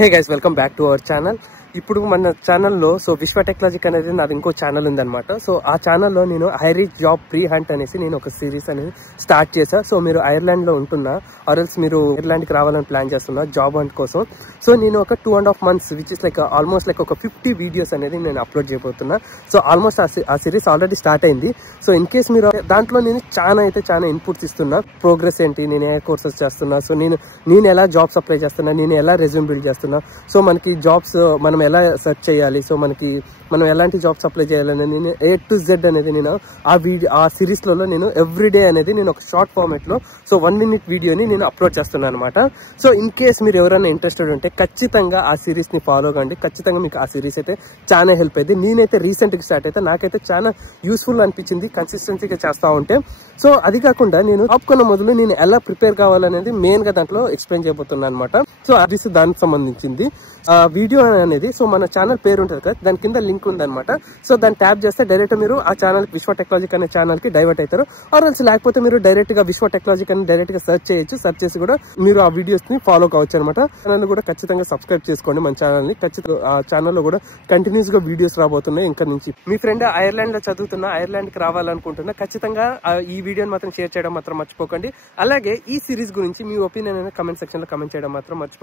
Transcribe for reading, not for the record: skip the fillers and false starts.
Hey guys, welcome back to our channel. ఇప్పుడు మన ఛానల్లో విశ్వ టెక్నాలజీ అనేది నాది ఇంకో ఛానల్ ఉందన్నమాట. సో ఆ ఛానల్లో నేను ఐరిష్ జాబ్ ప్రీ హంట్ అనేసి నేను ఒక సిరీస్ అనేది స్టార్ట్ చేశా. సో మీరు ఐర్లాండ్ లో ఉంటున్నా ఆర్ఎల్స్ మీరు ఐర్లాండ్ కి రావాలని ప్లాన్ చేస్తున్నా జాబ్ హంట్ కోసం. సో నేను ఒక 2.5 months which is like almost like ఒక 50 వీడియోస్ అనేది నేను అప్లోడ్ చేయబోతున్నా. సో ఆల్మోస్ట్ ఆ సిరీస్ ఆల్రెడీ స్టార్ట్ అయింది. సో ఇన్ కేస్ మీరు దాంట్లో నేను చాలా ఇన్పుట్స్ ఇస్తున్నా, ప్రోగ్రెస్ ఏంటి, నేను ఏ కోర్సెస్ చేస్తున్నా, సో నేను ఎలా జాబ్స్ అప్లై చేస్తున్నా, నేను ఎలా రెజ్యూమ్ బిల్డ్ చేస్తున్నా, సో మనకి జాబ్స్ మనం ఎలా సెర్చ్ చేయాలి, సో మనం ఎలాంటి జాబ్స్ అప్లై చేయాలని నేను A to Z అనేది నేను ఆ సిరీస్ లలో నేను ఎవ్రీడే అనేది నేను ఒక షార్ట్ ఫార్మాట్ లో 1 minute వీడియోని నేను అప్లోడ్ చేస్తున్నాను అనమాట. సో ఇన్ కేస్ మీరు ఎవరైనా ఇంట్రెస్టెడ్ ఉంటే ఖచ్చితంగా ఆ సిరీస్ ని ఫాలో కండి. ఖచ్చితంగా మీకు ఆ సిరీస్ అయితే చాలా హెల్ప్ అయింది. నేనైతే రీసెంట్ గా స్టార్ట్ అయితే నాకైతే చాలా యూస్ఫుల్ అనిపించింది కన్సిస్టెన్సీగా చేస్తా ఉంటే. సో అది కాకుండా నేను ఆపుకున్న మొదలు నేను ఎలా ప్రిపేర్ కావాలనేది మెయిన్ గా దాంట్లో ఎక్స్ప్లెయిన్ చేయబోతున్నాను అనమాట. సో అది దానికి సంబంధించింది వీడియో అనేది. సో మన ఛానల్ పేరు ఉంటుంది కదా, దాని కింద లింక్ ఉందన్నమాట. సో దాన్ని ట్యాప్ చేస్తే డైరెక్ట్ మీరు ఆ ఛానల్ విశ్వ టెక్నాలజీ అనే ఛానల్ కి డైవర్ట్ అవుతారు. ఆర్ఎల్స్ లేకపోతే మీరు డైరెక్ట్ గా విశ్వ టెక్నాలజీ అని డైరెక్ట్ గా సెర్చ్ చేయొచ్చు. సెర్చ్ చేసి కూడా మీరు ఆ వీడియోస్ ని ఫాలో కావచ్చు అనమాట. ఛానల్ కూడా ఖచ్చితంగా సబ్స్క్రైబ్ చేసుకోండి. మన ఛానల్ ని ఖచ్చితంగా ఆ ఛానల్లో కూడా కంటిన్యూస్ గా వీడియోస్ రాబోతున్నాయి ఇంకా నుంచి. మీ ఫ్రెండ్ ఐర్లాండ్ లో చదువుతున్నా, ఐర్లాండ్ కి రావాలనుకుంటున్నా, ఖచ్చితంగా ఈ వీడియోని మాత్రం షేర్ చేయడం మాత్రం మర్చిపోకండి. అలాగే ఈ సిరీస్ గురించి మీ ఒపీనియన్ అనేది కమెంట్ సెక్షన్ లో కమెంట్ చేయడం మాత్రం మర్చిపోకండి.